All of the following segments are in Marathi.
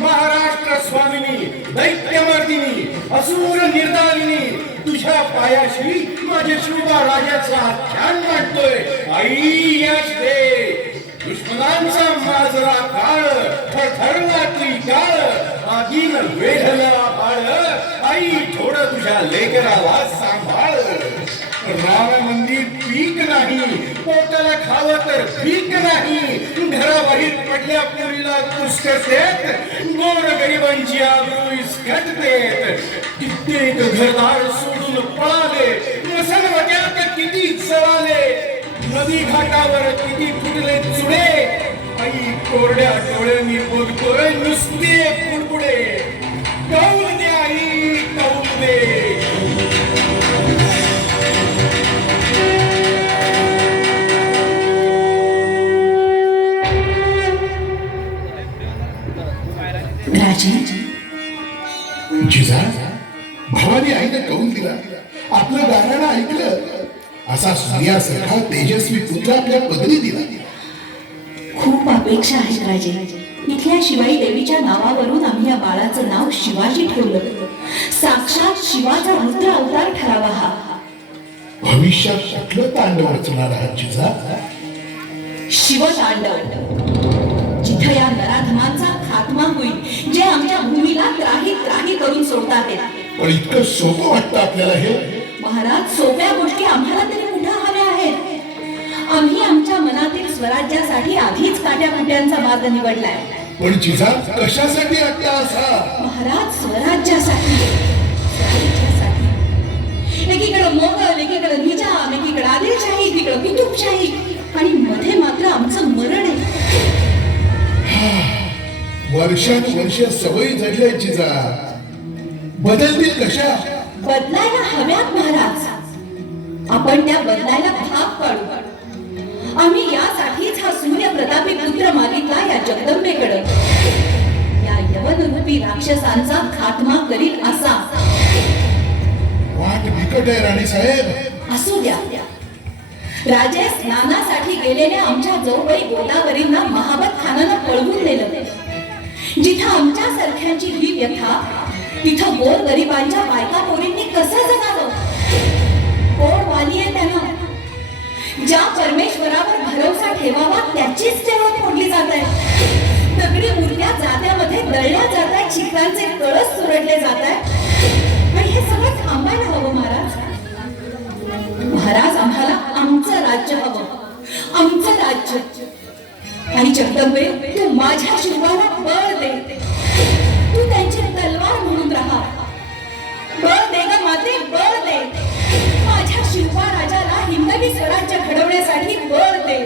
महाराष्ट्र स्वामिनी दैत्यमर्दिनी असुर निर्दालिनी तुझ्या पायाशी माझे शुभा राजाचा ध्यान मांडतोय आई यश दे दुश्मनांचा माजरा काळ थरथरला त्रिकाळ आगीन वेढला बाळ आई थोडं तुझ्या लेकराला सांभाळ राम मंदिर पीक नाही पोटाला खावं तर पीक नाही घराबाहेर पडल्या पुरीला कुसकसेत गोर गरिबांची आबरू इसकटतेत कित्येक घरदार सोडून पळाले मसलवट्यात किती जळाले नदी घाटावर किती फुटले चुडे आई कोरड्या डोळ्यांनी बघतोय नुसते पुडपुडे कौल दे आई कौल दे जिजा भावाने आईने कौल दिला आपलं गाणं ऐकलं असा सूर्यासारखा तेजस्वी पुत्र आपल्या पदरी दिला. खूप अपेक्षा आहेत राजे. इथल्या शिवाई देवीच्या नावावरून आम्ही या बाळाचं नाव शिवाजी ठेवलं. साक्षात शिवाचा रुद्र अवतार ठरावा हा. भविष्यात कुठलं तांडव रचणार आहात जिजा? शिवतांडव. जिथं या नराधमांचा खात्मा होईल जे आमच्या भूमीला त्राही त्राही करून सोडतात. पण इतकं सोपं वाटतं आपल्याला हे? महाराज, सोप्या गोष्टी आम्हाला तरी कुठे हव्या आहेत. आम्ही आमच्या मनातील स्वराज्यासाठी आधीच काट्याकुट्यांचा मार्ग निवडलाय. पण जिजा कशासाठी आता असा? महाराज, स्वराज्यासाठी. एकीकडे मोगल, एकीकडे निजाम, एकीकडे आदिलशाही, एकीकडे कुतुबशाही आणि मध्ये मात्र आमचं मरण आहे. वर्षानुवर्ष सवयी जडल्या जिजा, बदलतील कशा? बदलायला हव्यात महाराज. आपण त्या बदलायला भाग पाडू. आम्ही यासाठीच हा सूर्य प्रतापी पुत्र मागितला या जगदंबेकडे. या यवनरूपी राक्षसांचा खात्मा करील असा. वाट बिकट आहे राणी साहेब. असू द्या. राजे, स्नानासाठी गेलेल्या आमच्या जाऊबाई गोदावरींना महाबत खानानं पळवून नेलं. जिथं आमच्या सारख्यांची ही व्यथा तिथं गोर गरिबांच्या बायका पोरींनी कसं जगावं? कोण वाली आहे त्यानं? ज्या परमेश्वरावर भरोसा ठेवावा त्याचीच तेवढ फोडली जात आहे. दगडी मूर्त्या जात्यामध्ये दळल्या जात आहेत, चिखलांचे कळस चुरडले जात आहेत. आणि हे सगळं थांबायला हवं महाराज. महाराज, आम्हाला आमचं राज्य हवं. आमचं राज्य. आणि जगदंबे, तू माझ्या शिवाला बळ दे. तू त्यांची तलवार म्हणून राहा. बळ दे ग माते, बळ दे. माझ्या शिवा राजाला हिंदवी स्वराज्य घडवण्यासाठी बळ दे.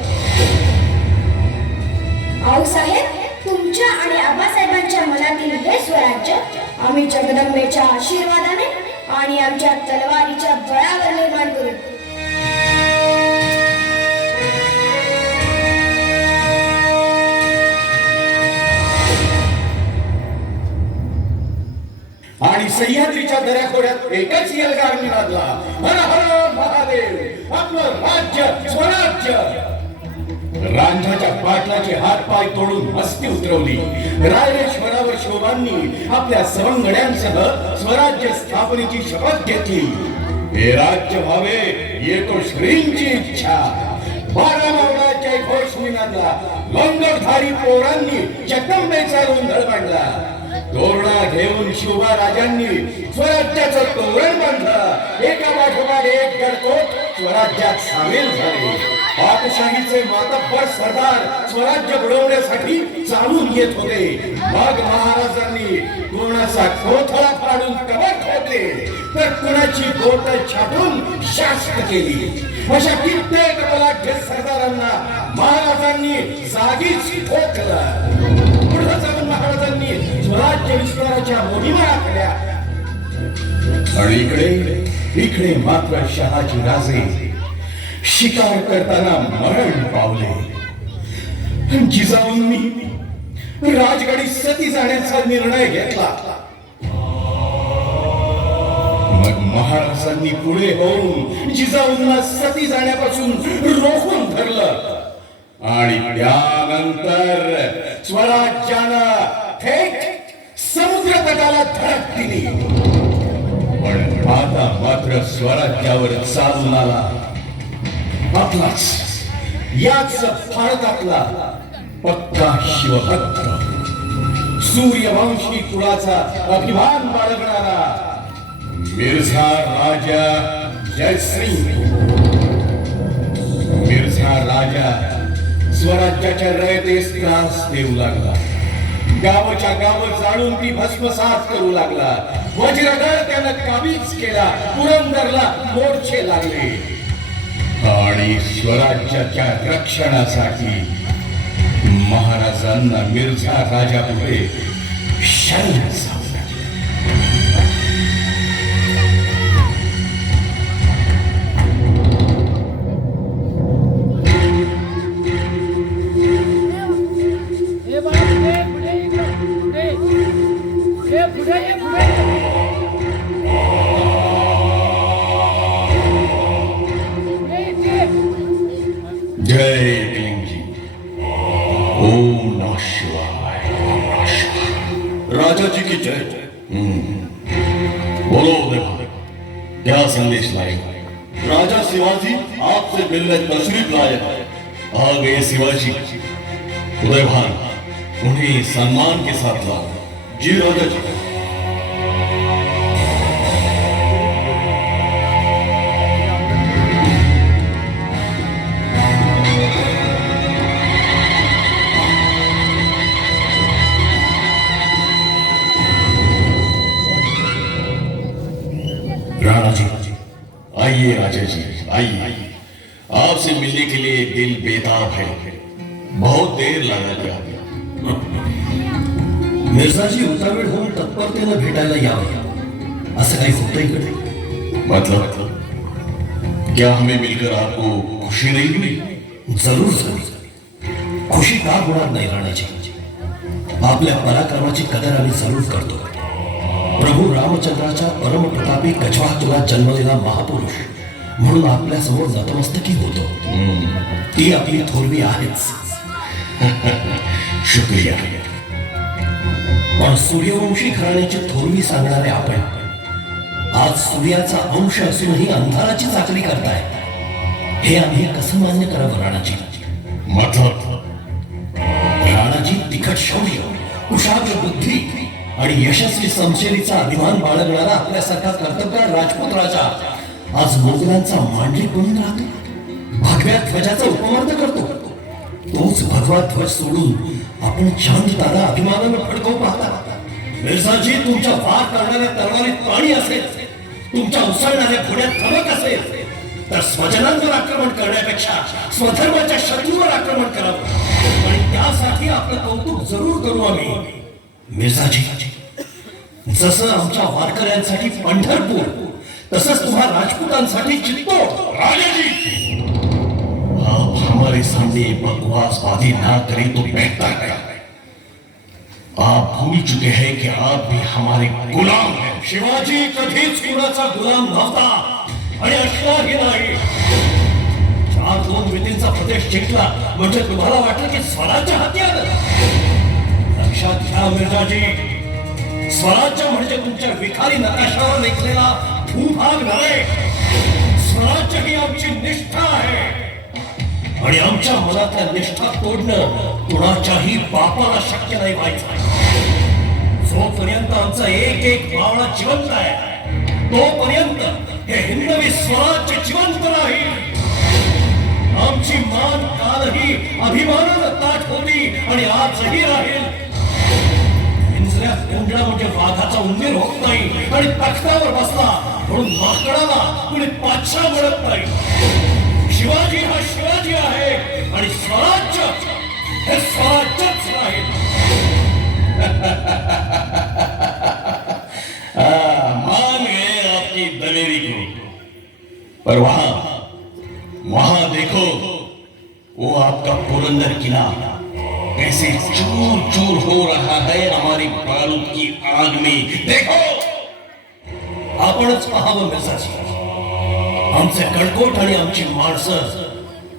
आऊसाहेब, तुमच्या आणि आबासाहेबांच्या मनातील हे स्वराज्य आम्ही जगदंबेच्या आशीर्वादाने आणि आमच्या तलवारीच्या बळावर निर्माण करू. आणि सह्याद्रीच्या दऱ्याखोऱ्यात एकच यलगार निघाला. हर हर महादेव. आपलं राज्य स्वराज्य. रांझाच्या पाटलाचे हात पाय तोडून मस्ती उतरवली. रायरेश्वरावर शोभांनी आपल्या सवंगड्यांसह स्वराज्य स्थापनेची शपथ घेतली. हे राज्य व्हावे येतो श्रींची इच्छा. 12 मावळा जयघोष निनादला. लंगरधारी पोरांनी जगदंबेचा गोंधळ मांडला. तोरणा घेऊन शिवबा राजांनी स्वराज्याचं तोरण बांधलं. एका पाठोपाठ एक गडकोट स्वराज्यात सामील झाले. पाकशाहीचे मातब्बर सरदार स्वराज्य बुडवण्यासाठी चालून येत होते. मग महाराजांनी कोणाचा कोथळा फाडून कबर ठोकले तर कुणाची बोट छाटून शास्त केली. अशा कित्येक बलाढ्य सरदारांना महाराजांनी जागीच ठोकलं. पुढे जाऊन महाराजांनी स्वराज्य विस्ताराच्या मोहिमा आखल्या. आणि इकडे मात्र शहाजी राजे शिकार करताना मरण पावले. जिजाऊंनी राजगडी सती जाण्याचा निर्णय घेतला. मग महाराजांनी पुढे होऊन जिजाऊंना सती जाण्यापासून रोखून धरलं. आणि त्यानंतर स्वराज्यानं थेट समुद्र तटाला धडक दिली. पण आता मात्र स्वराज्यावर चालून आला आपलाच, याच भारतातला पक्का शिवभक्त, सूर्यवंशी कुळाचा अभिमान बाळगणारा मिर्झा राजा जयसिंग. मिर्झा राजा स्वराज्याच्या रयतेस त्रास देऊ लागला. गावाच्या गाव जाळून ती भस्मसात करू लागला. वज्रगड त्यानं काबीज केला. पुरंदरला मोर्चे लागले आणि स्वराज्याच्या रक्षणासाठी महाराजांना मिर्झा राजा पुढे शरण जावं लागलं. जय भीमजी. ओम नमः शिवाय. ओम नमः शिवाय. राजा जी की जय. बोलो उदय, क्या संदेश लाए? राजा शिवाजी आपसे मिलने तशरीफ लाए हैं। आ गए शिवाजी. उदय भान, उन्हें सम्मान के साथ लाओ. जी राजा जी. राणा जी, आइए राजा जी, आइए. आपसे मिलने के लिए दिल बेताब है. बहुत देर लगा लिया. मिर्झाजी उतावीळ होऊन तत्परतेनं भेटायला यावं असं काही होतं इकडे? मतलब क्या हमें मिलकर आपको खुशी नहीं हुई? जरूर जरूर. खुशी का होणार नाही राणाची? आपल्या पराक्रमाची कदर आम्ही जरूर करतो. प्रभू रामचंद्राच्या परमप्रतापी कछवाहतुला जन्मलेला महापुरुष म्हणून आपल्या समोर नतमस्तकी होतो. ती आपली थोरवी आहेच. शुक्रिया. पण सूर्यवंशी घराण्याची थोरवी सांगणारे आपण आज सूर्याचा अंश असूनही अंधाराची चाकरी करताय. हे आम्ही कसं मान्य करावं राणाजी? मतलब राणाजी तिखट शौर्य, कुशाग्र बुद्धी आणि यशस्वी समशेरीचा अभिमान बाळगणारा आपल्यासारखा कर्तबगार राजपूत राजा आज मोगलांचा मांडली बनून राहतो. भगव्या ध्वजाचा उपमर्द करतो. तोच भगवा ध्वज सोडून आपण चांद तारा अभिमानानं फडकवू पाहता. मिर्झाजी, तुमच्या वार करणाऱ्या तलवारीत पाणी असेल, तुमच्या उसळणाऱ्या घोड्यात धमक असेल, तर स्वजनांवर आक्रमण करण्यापेक्षा स्वधर्माच्या शत्रूवर आक्रमण करावं आणि त्यासाठी आपलं कौतुक जरूर करू आम्ही. मिर्झाजी, जसं आमच्या वारकऱ्यांसाठी पंढरपूर तसंच तुम्हा राजपूतांसाठी चित्तोड. राजाजी, आप हमारे सामने बकवासबाजी ना करें तो बेहतर है. आप भूल चुके हैं कि आप भी हमारे गुलाम हैं. शिवाजी कधीच कुणाचा गुलाम नव्हता आणि असणारही नाही. 4-2 विधींचा प्रदेश जिंकला म्हणजे तुम्हाला वाटलं की स्वराज्य हाती आलं. लक्षात घ्या मिर्झाजी, स्वराज्य म्हणजे तुमच्या विखारी नकाशावर लेखलेला भूभाग नव्हे. स्वराज्य ही आमची निष्ठा आहे आणि आमच्या मनातल्या निष्ठा तोडणं कुणाच्याही बापाला शक्य नाही व्हायचं. जोपर्यंत आमचा एक एक मावळा जिवंत आहे तोपर्यंत हे हिंदवी स्वराज्य जिवंत राहील. आमची मान कालही अभिमानानं ताठ होती आणि आजही राहील. पिंजऱ्यात कोंडला म्हणजे वाघाचा उंदीर होत नाही आणि तख्तावर बसला म्हणून माकडाला कुणी पाचशा मिळत नाही. शिवाजी हा शिवाजी आहे आणि स्वराज्य हे स्वराज्यच राहील. मान गए आपकी दलेरी को, पर वहां देखो, वो आपका पुरंदर किला कैसे चूर चूर हो रहा है हमारी बारूद की आग में. देखो. आपणच पाहावं मिर्झाजी, आमचे कडकोट आणि आमची माणसं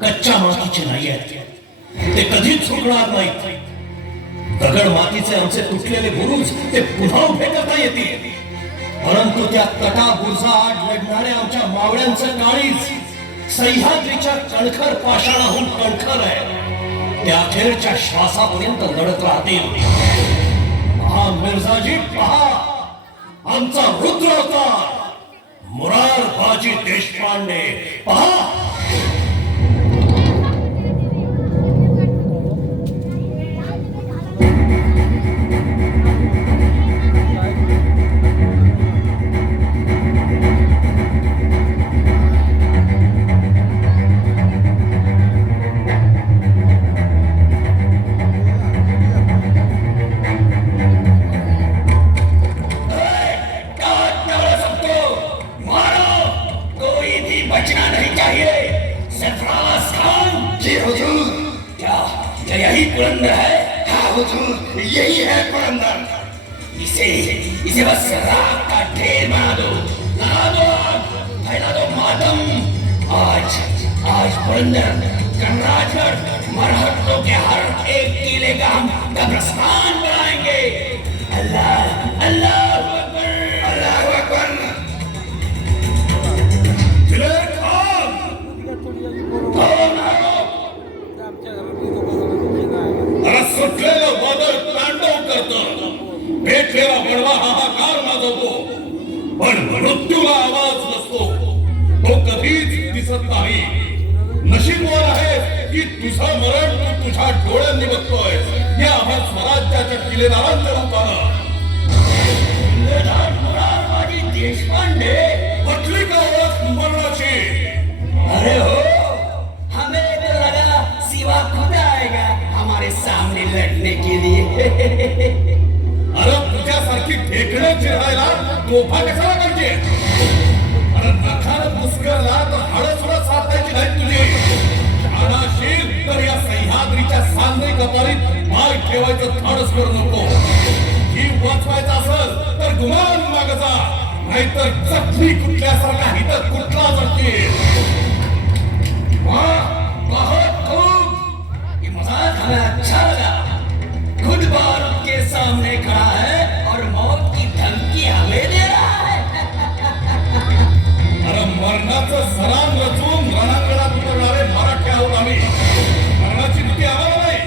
कच्च्या मातीची नाही आहेत. ते कधीच झुकणार नाहीत. दगड मातीचे आमचे तुटलेले बुरुज ते पुन्हा उभे करता येतील. परंतु त्या तटा बुरजा आड लढणाऱ्या आमच्या मावळ्यांचं काळीज सह्याद्रीच्या कणखर पाषाणाहून कणखर आहे. ते अखेरच्या श्वासापर्यंत लढत राहतील. हा मिर्झाजी पहा, आमचा रुद्र अवतार मुरारबाजी देशपांडे पहा. बचना नहीं चाहिए. सरफराज खान. जी हुजूर. क्या यही पुरंदर है? हाँ हुजूर, यही है पुरंदर. इसे बस राख का ढेर बना दो. लगा दो आग, फैला दो मातम. आज पुरंदर, गणराजगढ़, मरहट्टों के हर एक किले का हम कब्रिस्तान बनाएंगे. अल्लाह अल्लाह अकबर, अल्लाह अकबर. सुटलेलं वादळ तांडव करतं. भेटलेला बडवा हाहाकार माजवतो, पण मृत्यूला आवाज नसतो. तो कधीच दिसत नाही. नशीबवान आहे की तुझं मरण तू तुझ्या डोळ्यांनी बघतोय. या आम्हा स्वराज्याच्या किल्लेदारांच्या रूपानं. मुरारबाजी देशपांडे. पटली का ओळख मरणाची? अरे हो, हमें तो लगा सिवा खुदा आएगा हमारे सामने लड़ने के लिए. अरे तुझ्यासारखी ढेकणं चिरायला तोफा कशाला पाहिजे? अरे नखानं मुस्करला तर हाडं सुद्धा साधायची नाही तुझी. अनाशील तर या सह्याद्रीच्या सांदे कपारीत पाय ठेवायचं धाडस करू नको. जीव वाचवायचा असेल तर गुमान मागं जा, नाहीतर जखमी कुठल्यासारखा हित कुठला जातील. बहुत खूब. ये मजाक हमें अच्छा लगा. खुद बारूद के सामने खड़ा है और मौत की धमकी हमें दे रहा है. अरे मरणाचं सराम रचून रणांगणात उतरणारे मराठी आहोत आम्ही. मरणाची भीती आम्हाला नाही.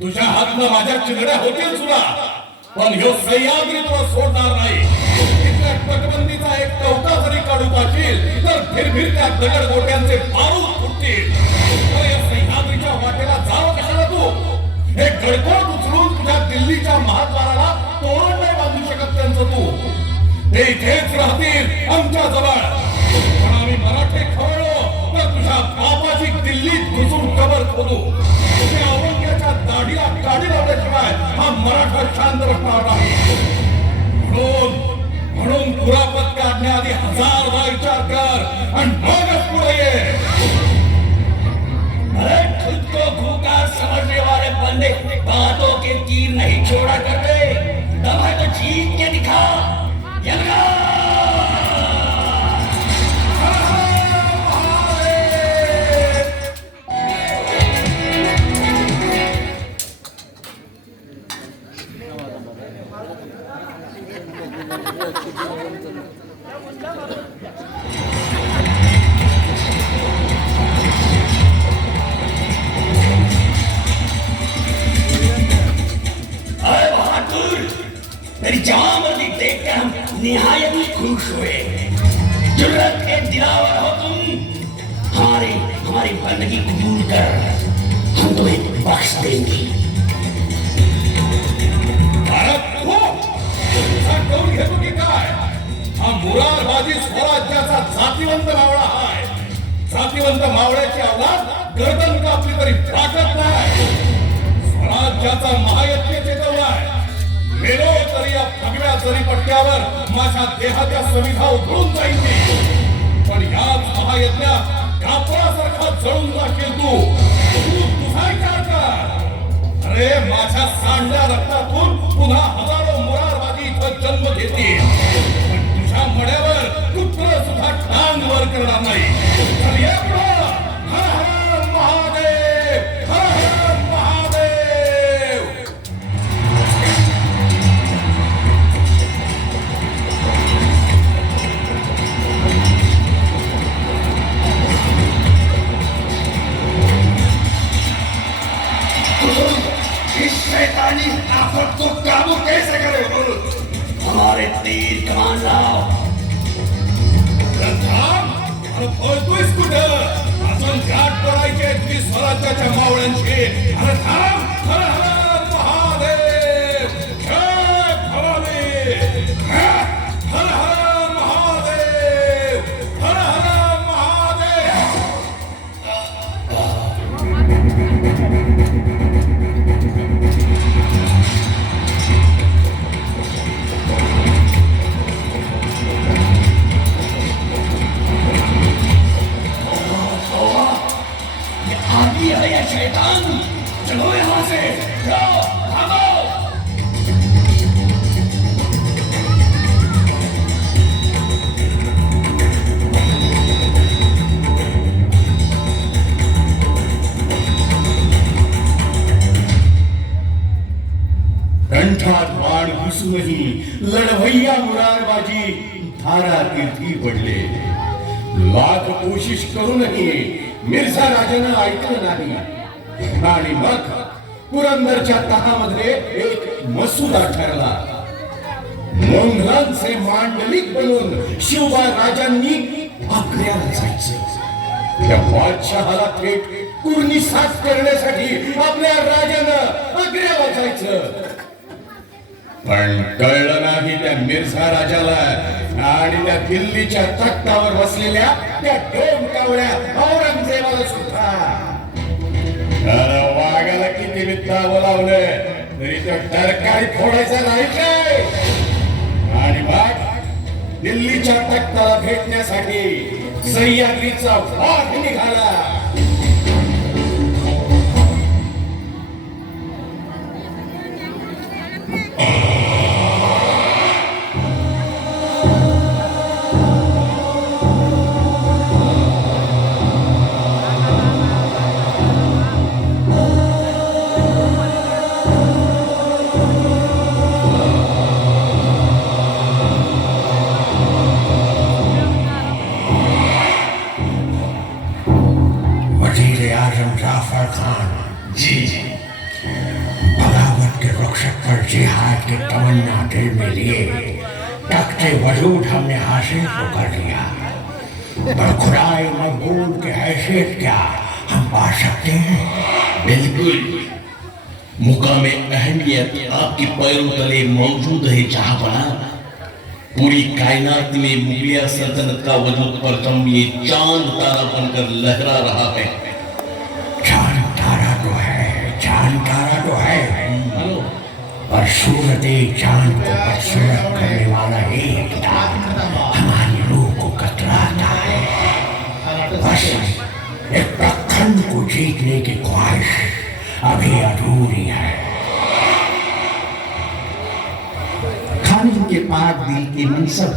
तुझ्या हातनं माझ्या चिंगड्या होतील सुद्धा, पण ह्यो सह्याद्री तुला सोडणार नाही. तिथल्या तटबंदीचा एक कवटा जरी काढू पाशील तर फिरफिरत्या दगड गोट्यांचे बारूद फुटतील. तर या सह्याद्रीच्या वाटेला जावं कशाला तू? हे गडकोट उचलून तुझ्या दिल्लीच्या महाद्वाराला तोरण नाही बांधू शकत त्यांचं तू. ते इथेच राहतील आमच्या जवळ. पण आम्ही मराठे खवळलो तर तुझ्या बापाची दिल्लीत घुसून कबर खोदू. त्या औरंग्याच्या दाढीला काडी लावल्याशिवाय हा मराठा शांत बसणार नाही. म्हणून कुरापत काढण्याआधी 1000 वेळा विचार कर आणि मगच पुढे ये. अरे खुद को खूंखार समझने वाले बंदे बातों के तीर नहीं छोड़ा करते. दम है तो जीत के दिखा. मेरी जवानी देखकर हम निहायत ही खुश हुए. जुर्रत के दिलावर हो तुम. हमारी बंदगी कबूल कर, हम तुम्हें बख्श देंगे. करून घेतो की काय? हा मुरारबाजी स्वराज्याचा जातिवंत मावळा आहे. जातिवंत मावळ्याची अवलाद गर्दन कापली तरी ताकद नाही. स्वराज्याचा महायज्ञ चेतवलाय. मेलो तरी या भगव्या जरीपट्ट्यावर माझ्या देहाच्या सविधा उघडून जाईल. पण याच महायज्ञात कापडासारखा जळून जाशील तू. तुझा विचार कर. अरे माझ्या सांडल्या रक्तातून पुन्हा हजारो मुरारबाजी इथं जन्म घेतील. पण तुझ्या मड्यावर कुत्र सुद्धा टांग वर करणार नाही. तर ये पुढं. हर हर महादेव, हर हर महादेव. काबू कैसे करे बोल? हमारे तीर कमान लाओ. अरे पळतोयस कुठं? अजून गाठ पडायची आहे तुझी स्वराज्याच्या मावळ्यांची. अरे थांब. हर हर महादेव. जय भवानी. हर हर महादेव. हर हर महादेव. आदि है ये शैतान. चलो यहाँ से. जाओ, भागो. कंठात बाण घुसूनही लढवय्या मुरारबाजी धारा तीर्थी पडले. लाख कोशिश करूनही मिर्झा राजानं ऐकलं नाही. आणि मग पुरंदरच्या तहामध्ये एक मसुदा ठरला. मोंघलांचे मांडलिक बनून शिवबा राजांनी आग्र्याला जायचं. त्या बादशहाला थेट कुर्णी साफ करण्यासाठी आपल्या राजानं आग्र्याला जायचं. पण कळलं नाही त्या मिर्झा राजाला आणि त्या दिल्लीच्या तख्तावर बसलेल्या त्या दोन कावळ्या औरंगजेबाला सुद्धा. अरे वाघाला किती मित्ता बोलावलं तरी तो टरकारी फोडायचा नाही काय. आणि मग दिल्लीच्या तख्ताला भेटण्यासाठी सह्याद्रीचा वाघ निघाला. जाफर खान जी बगावत के रुखसत पर जिहाद की तमन्ना दिल में लिए तख्ते वजूद हमने हासिल तो कर लिया, पर खुदाई मकबूल की हैसियत क्या हम पा सकते हैं? बिल्कुल. मुकाम अहमियत आपके पैरों तले मौजूद है जहांपना. पूरी कायनात में मुगलिया सल्तनत का वजूद परचम ये चांद तारा बनकर लहरा रहा है. चांद तारा तो है, पर सूरत चांद को बदसूरत करने वाला एक हमारी रूह को कतराता है. बस एक प्रखंड को जीतने की ख्वाहिश अभी अधूरी है. खालिद के पाक दिल के मनसब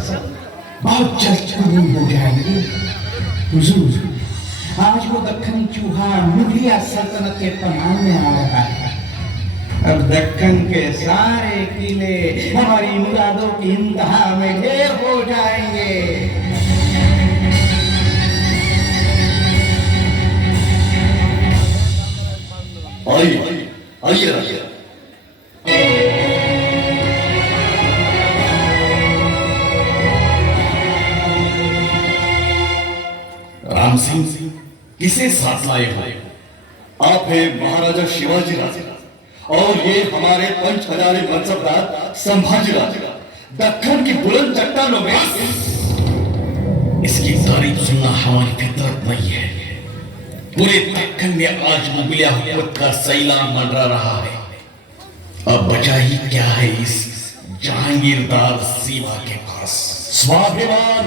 बहुत जल्द कबूल हो जाएंगे. हुजूर, आज वो दक्खनी चूहा मुगलिया सल्तनत के पनाह में आ रहा है. अब दक्खन के सारे किले हमारी मुरादों की इंतहा में ढेर हो जाएंगे. आइए आइए राजा. राम सिंह किसे साथ लाए हो? आप हैं महाराजा शिवाजी राजे और ये हमारे पंच हजारे मनसबदार संभाजी राजे. दक्खन की बुलंद चट्टानों में इसकी तारीफ सुनना हमारी फितरत नहीं है. पूरे दक्खन में आज मुगलिया हुकूमत का सैलाब मंडरा रहा है. अब बचा ही क्या है इस जहांगीरदार सीमा के पास? स्वाभिमान.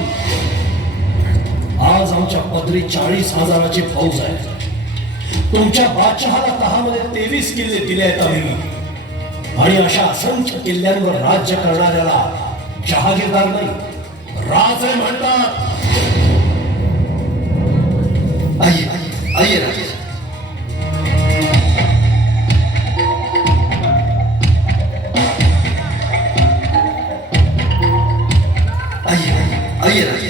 आज आमच्या पदरी 40,000ची फौज आहे. तुमच्या बादशहाला तहामध्ये 23 किल्ले दिले आहेत आम्ही. आणि अशा असंख्य किल्ल्यांवर राज्य करणाऱ्याला जहागीरदार नाही, राजे म्हणतात. आइए आइए राजा. आइए आइए राजा.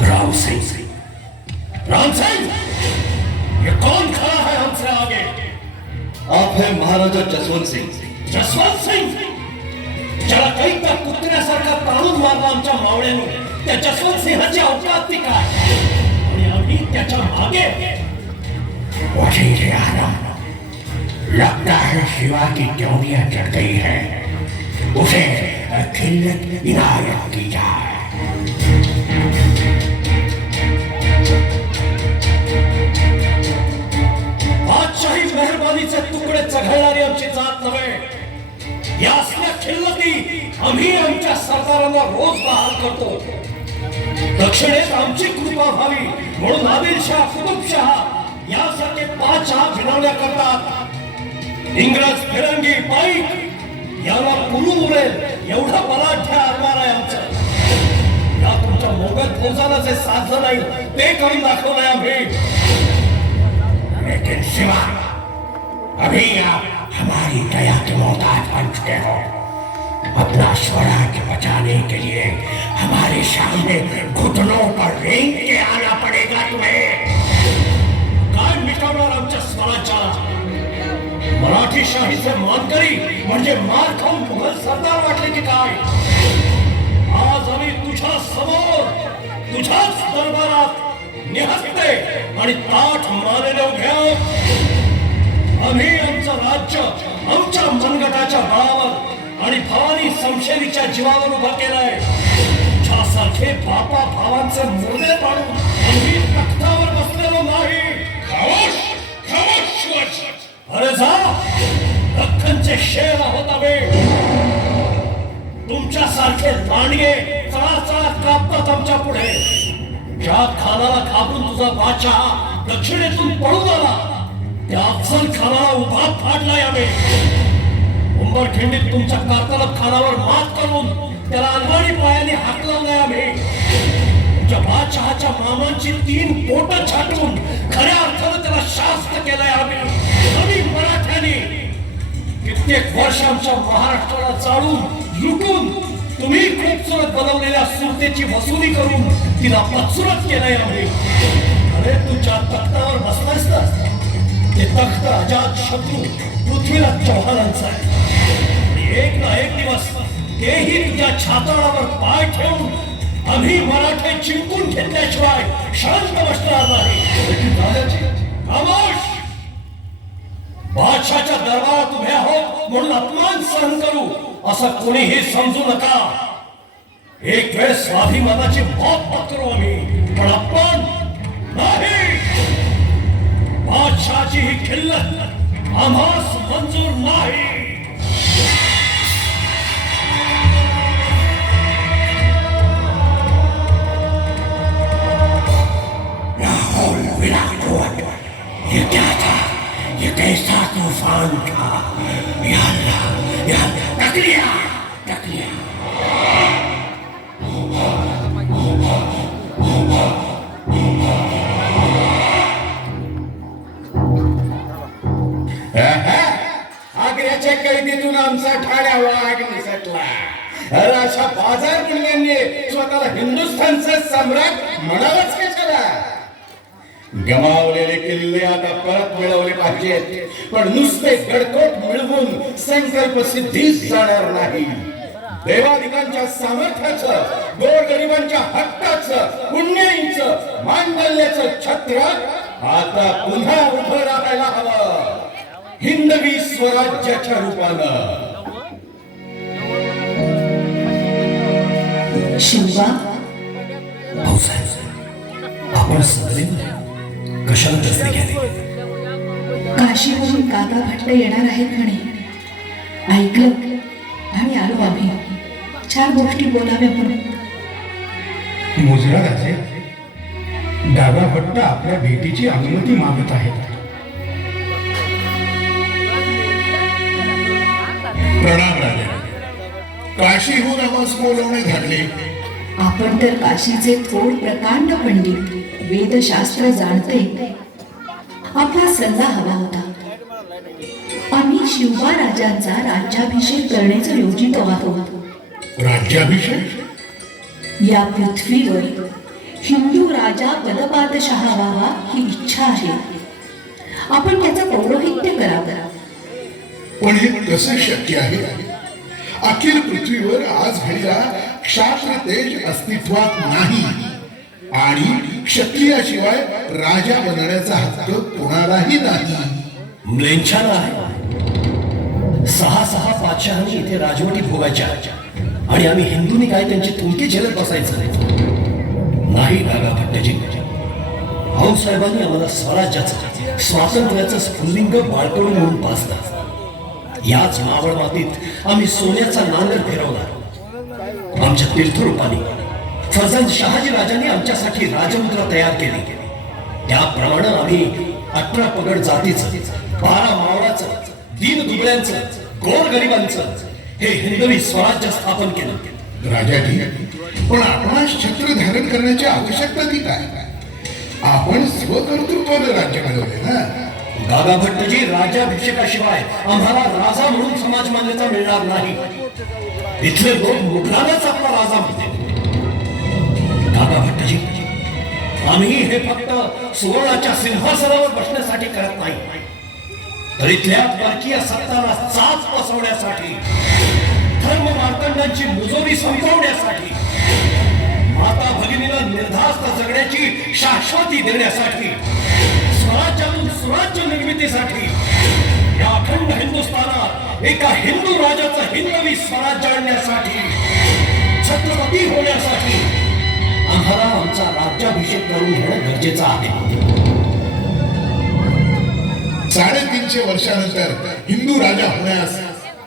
राम सिंह, ये कौन खड़ा है हमसे आगे? आप है महाराजा जसवंत सिंह। जसवंत सिंग, ज्याला काही त्या कुत्र्यासारखा ताणून मारला आमच्या मावळ्याने, त्या जसवंत सिंहाची औकात ती काय? आणि आम्ही त्याच्या मागे. वजीर आलम, लगता है शिवा की ड्योनियां चढ़ गई है, उसे खिल्लत इनायत की जाए। बादशाही मेहरबानीचे तुकडे चघळणारी आमची जात नव्हे. या असल्या खिल्लती आम्ही आमच्या सरदारांना रोज बहाल करतो. दक्षिणेत आमची कृपा व्हावी म्हणून आदिलशाह, कुतुबशाह यासारखे बादशाह विनवण्या करतात. इंग्रज, फिरंगी, पाईक याला पुरून उरेल एवढा बलाढ्य आरमार आहे आमचं. या तुमच्या मोगल फौजाला जे साधलं नाही ते करून दाखवलंय आम्ही. लेकिन शिवा, अभी आप हमारी दया के मोहताज बन चुके हो। अपना स्वराज्य बचाने के लिए हमारे सामने घुटनों पर रेंग के आना पड़ेगा तुम्हें। काय मिटवणार आमच्या स्वराज्याला? मराठी शाहीचे मानकरी म्हणजे मार खाऊन मुघल सरदार वाटले की काय? आज आम्ही तुझ्या समोर, तुझ्याच दरबारात निहत्ते आणि ताठ मानेने उभे आहोत. आम्ही आमचं राज्य आमच्या मनगटाच्या बळावर आणि भवानी समशेरीच्या जीवावर उभा केलाय. तुझ्यासारखे बापा भावांचे मुर्दे पाडून आम्ही तख्तावर बसलेलो नाही. खामोश खामोश शिवाजी. अरे जा, दख्खनचे शेर आहोत आम्ही. तुमच्यासारखे लांडगे चळा चळा कापतात आमच्या पुढे. ज्या खानाला घाबरून तुझा बादशाह दक्षिणेतून पळून आला त्या अफजल खानाला उभा फाडलाय आम्ही. उंबरखिंडीत तुमच्या कारतलब खानावर मात करून त्याला अनवाणी पायाने हाकलवलंय आम्ही. तुमच्या बादशहाच्या मामांची 3 बोटं छाटून खऱ्या अर्थानं त्याला शास्त केलंय आम्ही मराठ्यांनी. कित्येक वर्ष आमच्या महाराष्ट्राला चालून लुटून तुम्ही खूपसुरत बनवलेल्या सुरतेची वसुली करून तिला बदसुरत केलंय आम्ही. अरे तुझ्या तख्तावर बसलायस ना, ते तख्त अजात शत्रू पृथ्वीराज चव्हाणांचा आहे. आणि एक ना एक दिवस तेही तुझ्या छाताडावर पाय ठेवून आम्ही मराठे जिंकून घेतल्याशिवाय शांत बसणार नाही. खामोश. बादशाच्या दरबारात उभे आहोत म्हणून अपमान सहन करू असं कोणीही समजू नका. एक वेळ स्वाभिमानाची मौत पत्करू आम्ही, पण अपमान नाही. बादशाची ही खिल्लत आम्हास मंजूर नाही. ये क्या था? ये कैसा तूफान था? या अल्लाह, या अल्लाह, टक लिया, टक लिया। आग्र्याच्या कैदीतून आमचा ठाण्या वाघ निसटला. अरे अशा बाजार पुण्याने स्वतःला हिंदुस्थानचा सम्राट म्हणावंच कशाला? गमावलेले किल्ले आता परत मिळवले पाहिजेत, पण नुसते गडकोट मिळवून संकल्प सिद्धीच जाणार नाही. देवादिकांच्या सामर्थ्याचं, गोरगरिबांच्या हक्काचं, पुण्याईंचं, मांडल्याचं छत्र आता पुन्हा उभं राहायला हवं, हिंदवी स्वराज्याच्या रूपानं. शिवा, भाऊसाहेब, आपण सगळे कशाला दसते घ्यावे? काशीवरून काका भट्ट येणार आहेत म्हणे, ऐकलं आणि आलो आम्ही. 4 गोष्टी बोलाव्या म्हणून. मुजरा राजे, दादा भट्ट आपल्या भेटीची अनुमती मागत आहेत. प्रणाम राजे. काशीहून आम्हास बोलवणे घडले. आपण तर काशीचे थोर प्रकांड पंडित, वेदशास्त्र जाणते. आपला सल्ला हवा होता. आम्ही शिवबा राजांचा राज्याभिषेक करण्याचं योजित आहोत. राज्याभिषेक? या पृथ्वीवर हिंदू राजा पदपादशहा व्हावा ही इच्छा आहे. आपण त्याचं पौरोहित्य करावं. पण हे कसं शक्य आहे? अखिल पृथ्वीवर आज घडीला क्षात्र तेज अस्तित्वात नाही आणि क्षत्रियाशिवाय राजा बनण्याचा हक्क कोणालाही नाही. म्लेच्छाला आहे. 6 पातशहांनी इथे राजवटी भोगायच्या आणि आम्ही हिंदूंनी काय त्यांची तुमकी झेलत बसायचं नाही. दादा भट्टजी, भाऊसाहेबांनी आम्हाला स्वराज्याचं स्वातंत्र्याचं स्फुल्लिंग बाळकडून म्हणून पाजलं. याच मावळ मातीत आम्ही सोन्याचा नांगर फिरवला. आमच्या तीर्थरूपाने फर्जंद शहाजी राजांनी आमच्यासाठी राजमुद्रा तयार केली. त्याप्रमाणे आम्ही 18 पगड जातीचं, 12 मावळाचं, दीन दुबळ्यांचं, गोरगरिबांचं हे हिंदवी स्वराज्य स्थापन केलं. राजाजी, पण आपणास छत्र धारण करण्याची आवश्यकता ती काय? आपण स्वकर्तृत्वाने राज्य मिळवले ना. दादा भट्टजी, राज्याभिषेकाशिवाय आम्हाला राजा म्हणून समाज मान्यता मिळणार नाही. इथले लोक मुघलांनाच आपला राजा म्हणते. दादा भट्टजी, आम्ही हे फक्त सुवर्णाच्या सिंहासनावर बसण्यासाठी करत नाही, तर इथल्या परकीय सत्ताला चाच बसवण्यासाठी, धर्म मार्तंडांची मुजोरी संपवण्यासाठी, माता भगिनीला निर्धास्त जगण्याची शाश्वती देण्यासाठी, स्वराज्यातून स्वराज्य निर्मितीसाठी, या अखंड हिंदुस्थानात एका हिंदू राजाचं हिंदवी स्वराज्य आणण्यासाठी, छत्रपती होण्यासाठी आम्हाला आमचा राज्याभिषेक करून घेणं गरजेचं आहे. 350 वर्षानंतर हिंदू राजा होण्यास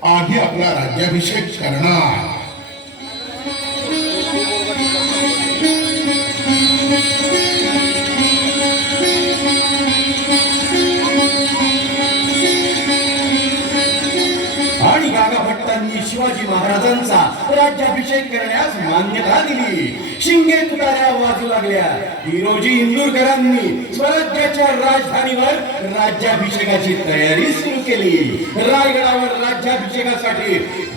आधी आपला राज्याभिषेक करणार. आणि गागा भट्टांनी शिवाजी महाराजांचा राज्याभिषेक करण्यास मान्यता दिली. शिंगे तुताऱ्या वाजू लागल्या. हिरोजी इंदूरकरांनी स्वराज्याच्या राजधानीवर राज्याभिषेकाची तयारी सुरू केली. रायगडावर राज्याभिषेकासाठी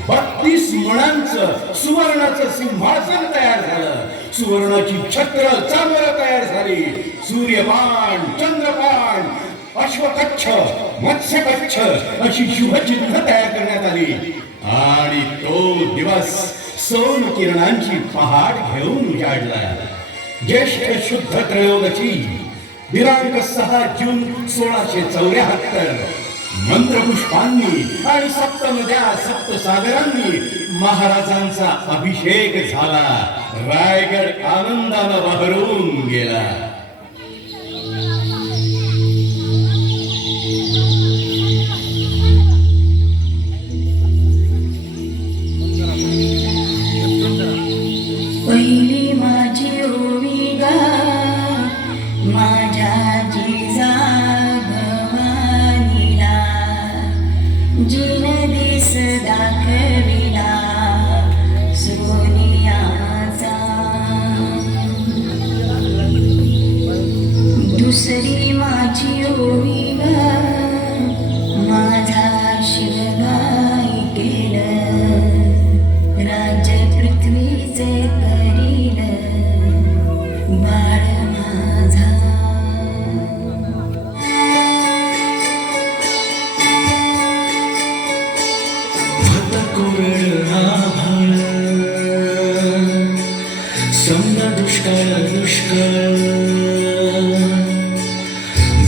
32 मणांचं सुवर्णाचं सिंहासन तयार झालं. सुवर्णाची छत्र चांदर तयार झाली. सूर्यपान, चंद्रपान, अश्वकच्छ, मत्स्यकच्छ अशी शुभचिन्ह तयार करण्यात आली. आणि तो दिवस सोन किरणांची पहाट घेऊन उजाडला. ज्येष्ठ शुद्ध त्रयोदशी दिनांक 6 जून 1674 मंत्रपुष्पांनी आणि सप्त नद्या सप्त सागरांनी महाराजांचा अभिषेक झाला. रायगड आनंदानं बहरून गेला. पहिली माझी ओवी गा माझ्या जिजाभवानीला, जिन दिस दाखविला सोनियाचा. दुसरी माझी ओवी गा माझा शिवगाई केलं, राज्य पृथ्वीचे करील बाळ माझा. समजा दुष्काळ दुष्काळ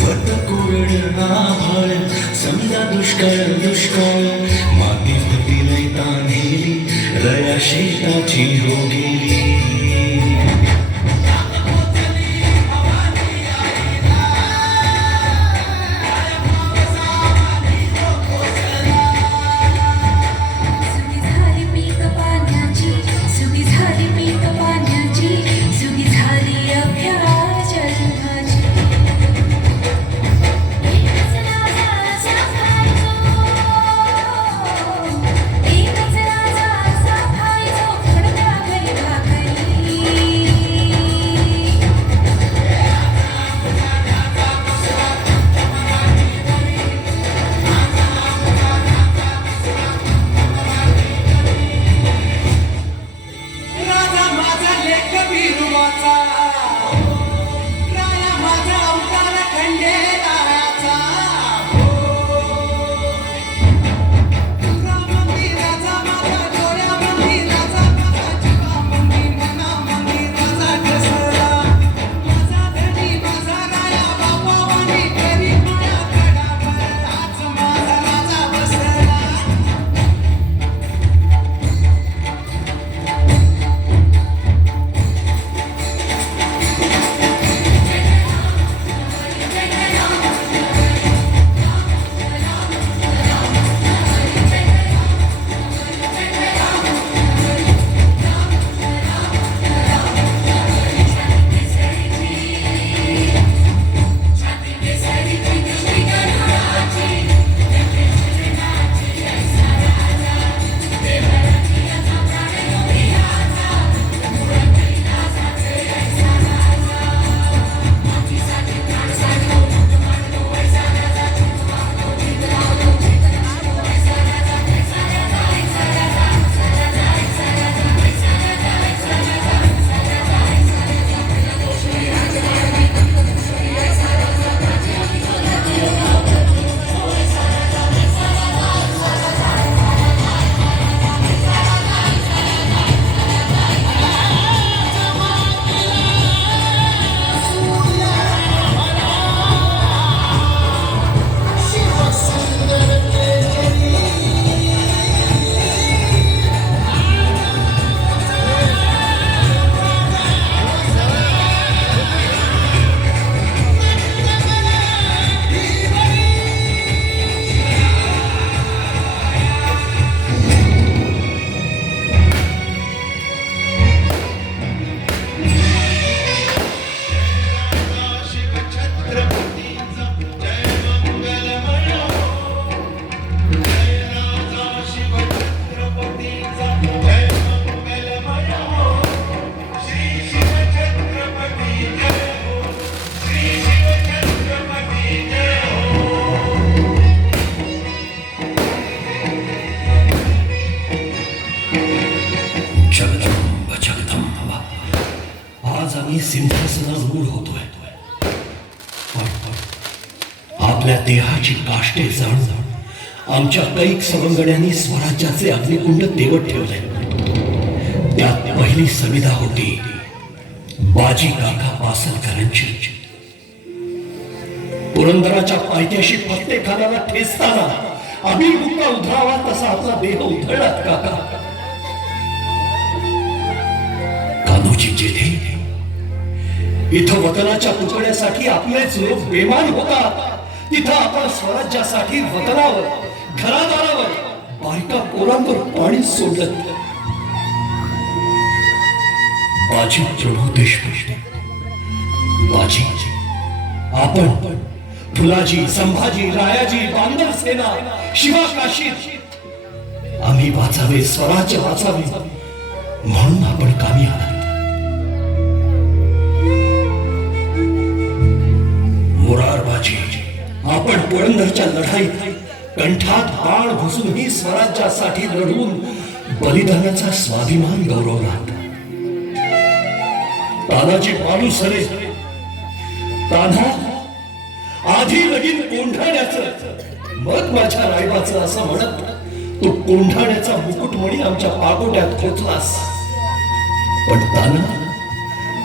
भट कोरड आभाळ, समजा दुष्काळ दुष्काळ माती भरती तान्हेली रया शेताची हो गेली. सुगी झाली पीक पाण्याची, सुगी झाली पीक पाण्याची, सुगी झाली अभ्या जन्माची. एकच नावाचा सांगायचो आपल्या देहाची काष्टे जाणून आमच्या कैक सवंगड्यांनी स्वराज्याचे अग्निकुंड तेवत ठेवले. त्यात पहिली संविधा होती बाजी काका पासलकरांची. पुरंदराच्या पायथ्याशी फत्तेखानाला ठेचताना अबिल बुक्का उधळावा तसा आपला देह उधळलात काका. कान्होजी जेथे इथं वतनाच्या तुकड्यासाठी आपलेच लोक बेमान होतात, तिथं आपण स्वराज्यासाठी वतनावर, घरादारावर, बायका पोरांवर पाणी सोडलं. बाजी प्रणव देशमुख, बाजी आपण, फुलाजी, संभाजी, रायाजी, बांदर सेना, शिवा काशी, आम्ही वाचावे, स्वराज्य वाचावे म्हणून आपण कामी आलात. मोरारबाजी, आपण पुरंदरच्या लढाईत कंठात बाण घुसूनही स्वराज्यासाठी लढून बलिदानाचा स्वाभिमान गौरवलात. तानाजी मालुसरे, तान्हा आधी लगीन कोंढाण्याचं मग माझ्या रायबाचं असं म्हणत तू कोंढाण्याचा मुकुटमणी आमच्या पागोट्यात खोचलास. पण ताना,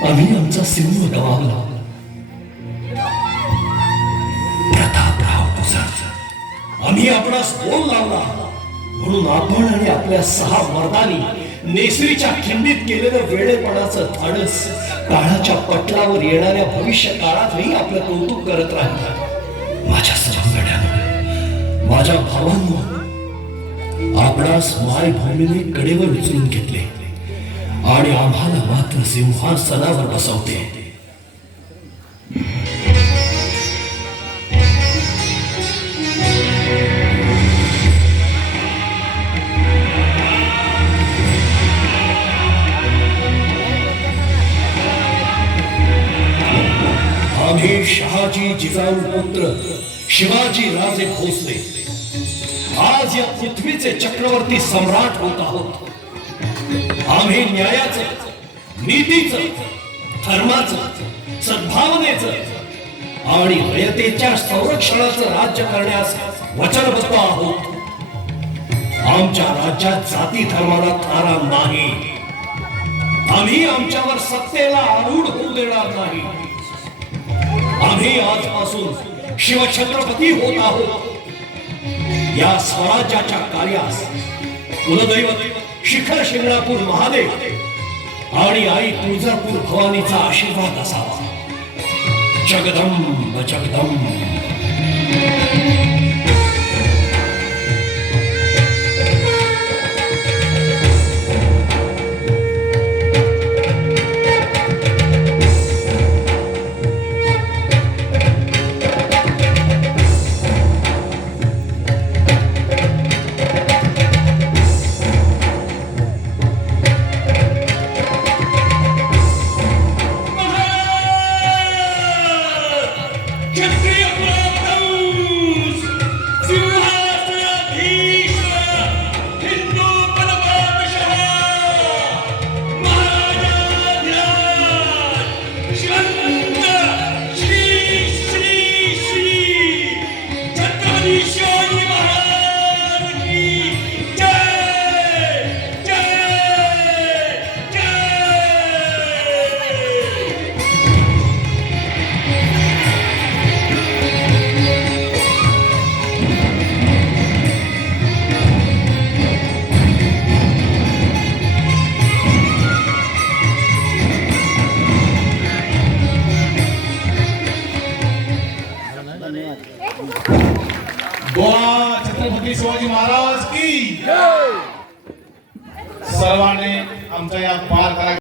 आम्ही आमचा सिंह गमावला. प्रतापराव गुजर, आम्ही आपणास बोल लावला म्हणून आपण आणि आपल्या 6 मर्दानी नेसरीच्या खिंडीत केलेलं वेळेपणाचं धाडस काळाच्या पटलावर येणाऱ्या भविष्य काळातही आपलं कौतुक करत राहिला. माझ्या सवंगड्यानं, माझ्या भावांनो, आपणास मायभूमीने कडेवर उचलून घेतले आणि आम्हाला मात्र सिंहासनावर बसवते. आम्ही शहाजी जिजाऊ पुत्र शिवाजी राजे भोसले आज या पृथ्वीचे चक्रवर्ती सम्राट होत आहोत. आम्ही न्यायाचं, नीतीचं, धर्माचं, सद्भावनेचं आणि रयतेच्या संरक्षणाचं राज्य करण्यास वचनबद्ध आहोत. आमच्या राज्यात जाती धर्माला थारा नाही. आम्ही आमच्यावर सत्तेला आरूढ होऊ देणार नाही. आम्ही आजपासून शिवछत्रपती होत आहोत. या स्वराज्याच्या कार्यास कुलदैवत शिखर शिंगणापूर महादेव आणि आई तुळजापूर भवानीचा आशीर्वाद असावा. जगदंब जगदंब. बोला छत्रपती शिवाजी महाराज की. सर्वांनी आमच्या या पार